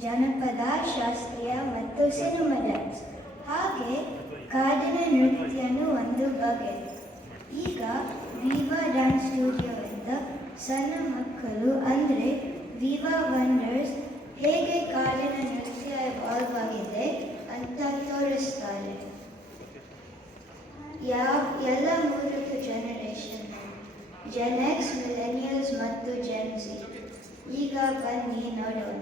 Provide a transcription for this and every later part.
ಜನಪದ, ಶಾಸ್ತ್ರೀಯ ಮತ್ತು ಸಿನಿಮಾ ಡ್ಯಾನ್ಸ್, ಹಾಗೆ ಕಾಡಿನ ನೃತ್ಯನೂ ಒಂದು ಬಗೆ. ಈಗ ವಿವಾ ಡ್ಯಾನ್ಸ್ ಸ್ಟುಡಿಯೋದಿಂದ ಸಣ್ಣ ಮಕ್ಕಳು ಅಂದರೆ ವಿವಾ ವಂಡರ್ಸ್ ಹೇಗೆ ಕಾಡಿನ ನೃತ್ಯ ಎವಾಲ್ವ್ ಆಗಿದೆ ಅಂತ ತೋರಿಸ್ತಾರೆ. ಎಲ್ಲ 3 ಜನರೇಷನ್, ಜೆನ್ ಎಕ್ಸ್, ಮಿಲೆನಿಯಲ್ಸ್ ಮತ್ತು ಜೆನ್ ಝಿ. ಈಗ ಬನ್ನಿ ನೋಡೋಣ.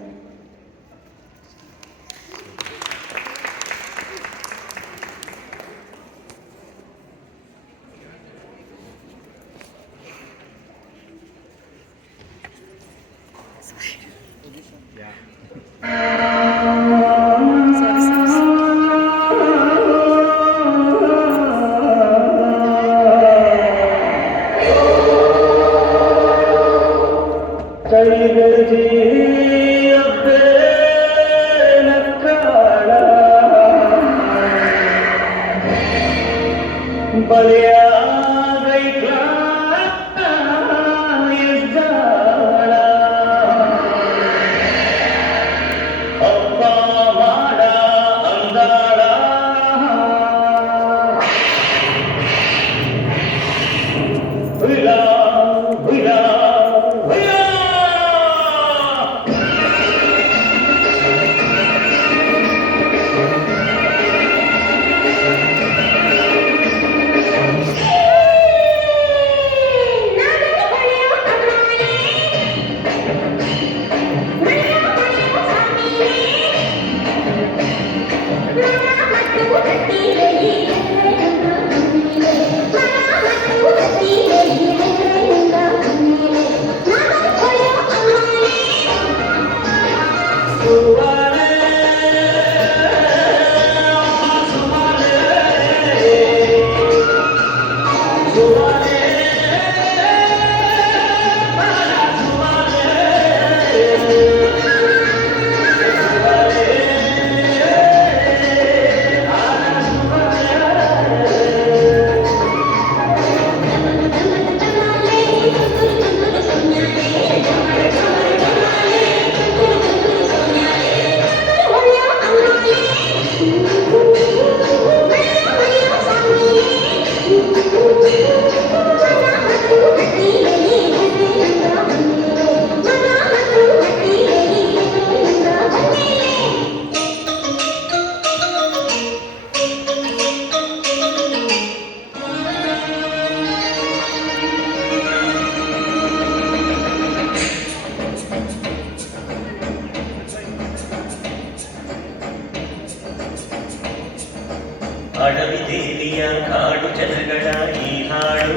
ಅಡವಿ ದೇವಿಯ ಕಾಡು ಜನಗಳ ಈ ಹಾಡು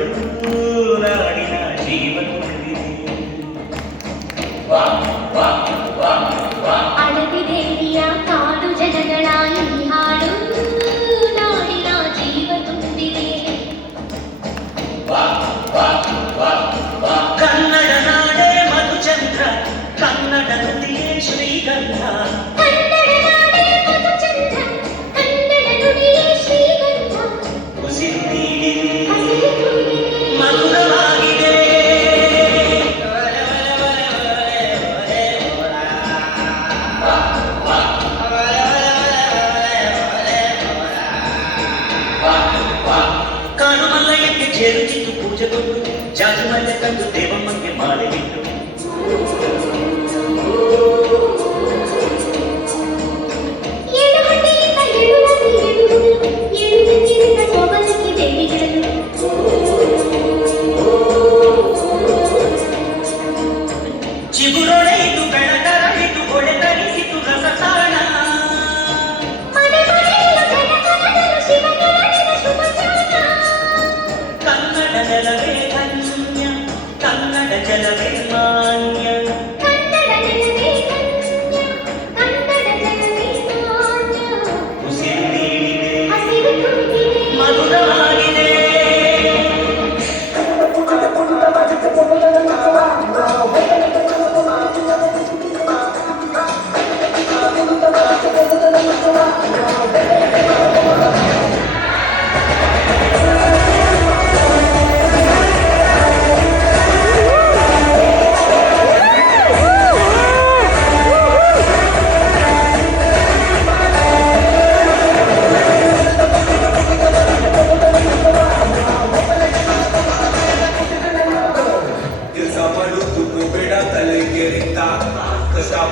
ನಾಡಿನ ಜೀವ ತುಂಬಿದೆ. ಅಡವಿ ದೇವಿಯ ಕಾಡು ಜನಗಳ ಈ ಹಾಡು ನಾಡಿನ ಜೀವ ತುಂಬಿದೆ. ಕನ್ನಡ ನಾಡೇ ಮಧುಚಂದ್ರ, ಕನ್ನಡ ನುಡಿಯೇ ಶ್ರೀಗಂಧ. చేరుచిత్తు పూజಗೊಂಡು ಜಾಜಮಲ್ಲೆ ತಂದು ದೇವಮ್ಮಗೆ ಮಾಲೆ ಇಟ್ಟು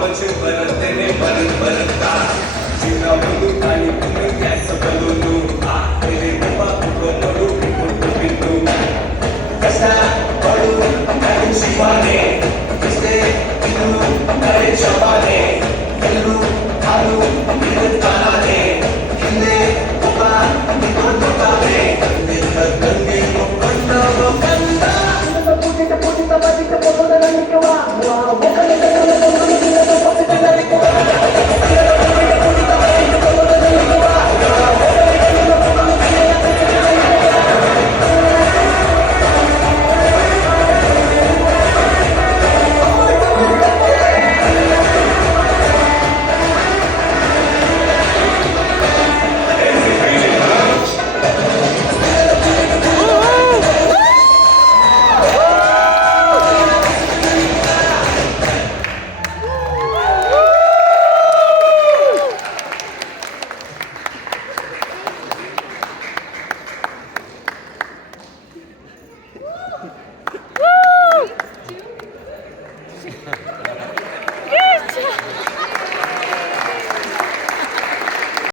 ವರ್ಷ ಬರುತ್ತೇನೆ ಬರುತ್ತಾ ಜೀವನ ಒಂದು ಖಾಲಿ ತುಂಬಿ ಗ್ಯಾಸ್ ಬಲೂನು ಆ ಬೇರೆ ತುಂಬ ಕುಟುಂಬಗಳು ಬಿಟ್ಟು ಕಷ್ಟ ಪಡು ಶಿವಾನೆ ಇಷ್ಟೇ ಇದು ಕರೆ